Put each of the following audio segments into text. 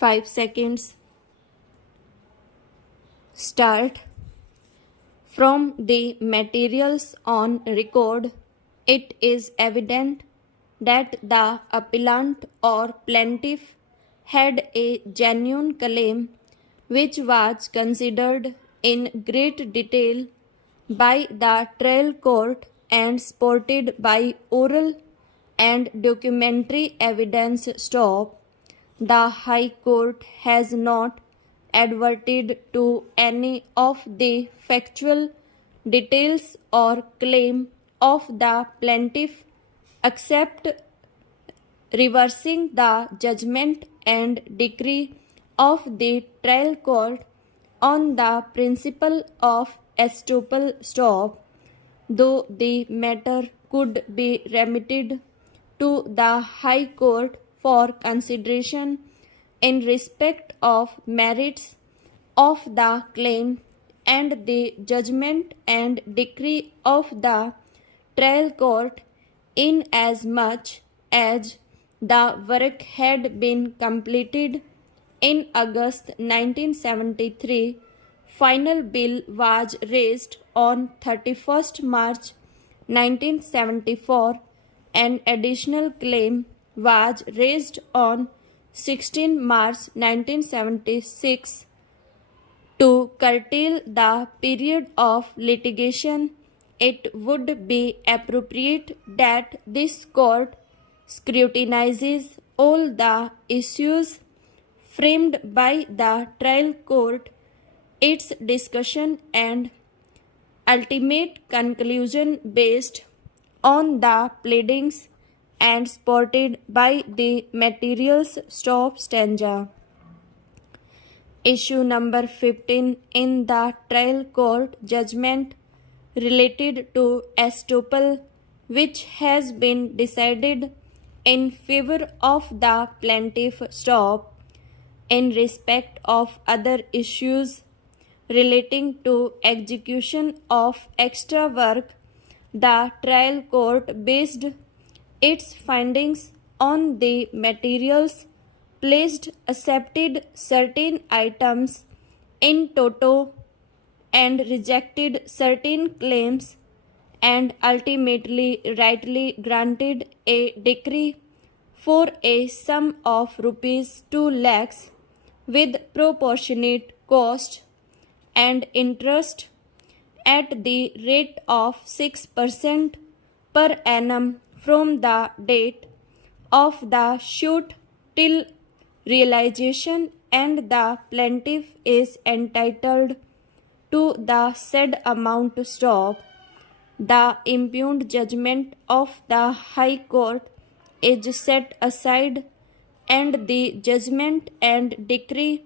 5 seconds. Start. From the materials on record, it is evident that the appellant or plaintiff had a genuine claim which was considered in great detail by the trial court and supported by oral and documentary evidence. The High Court has not adverted to any of the factual details or claim of the plaintiff except reversing the judgment and decree of the trial court on the principle of estoppel. Though the matter could be remitted to the High Court for consideration in respect of merits of the claim and the judgment and decree of the trial court, inasmuch as the work had been completed in August 1973, final bill was raised on 31st March 1974. An additional claim was raised on 16 March 1976 to curtail the period of litigation. It would be appropriate that this court scrutinizes all the issues framed by the trial court, its discussion and ultimate conclusion based on the pleadings and supported by the materials. Stanza. Issue number 15 in the trial court judgment related to estoppel, which has been decided in favor of the plaintiff. In respect of other issues relating to execution of extra work, the trial court based its findings on the materials placed, accepted certain items in toto, and rejected certain claims, and ultimately rightly granted a decree for a sum of rupees 2 lakhs with proportionate cost and interest at the rate of 6% per annum from the date of the suit till realization, and the plaintiff is entitled to the said amount. The impugned judgment of the High Court is set aside, and the judgment and decree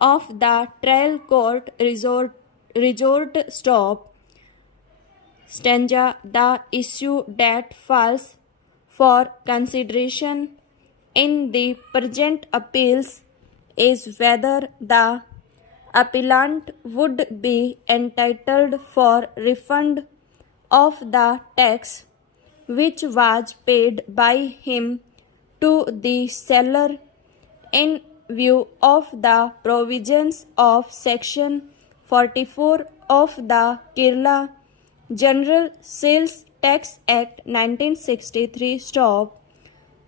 of the trial court resort. Stanza. The issue that falls for consideration in the present appeals is whether the appellant would be entitled for refund of the tax which was paid by him to the seller in view of the provisions of Section 44 of the Kerala General Sales Tax Act 1963.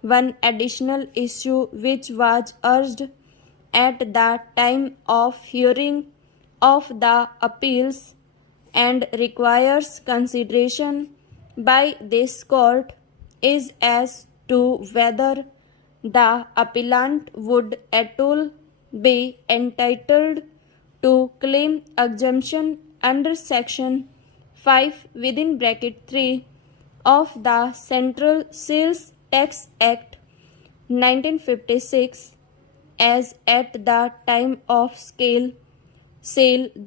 One additional issue which was urged at the time of hearing of the appeals and requires consideration by this court is as to whether the appellant would at all be entitled to claim exemption under Section 5 (3) of the Central Sales Tax Act 1956, as at the time of sale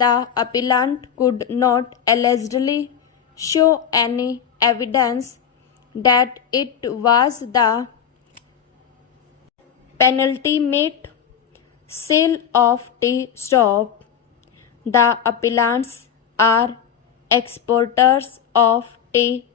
the appellant could not allegedly show any evidence that it was the penultimate sale of tea. The appellants are exporters of tea.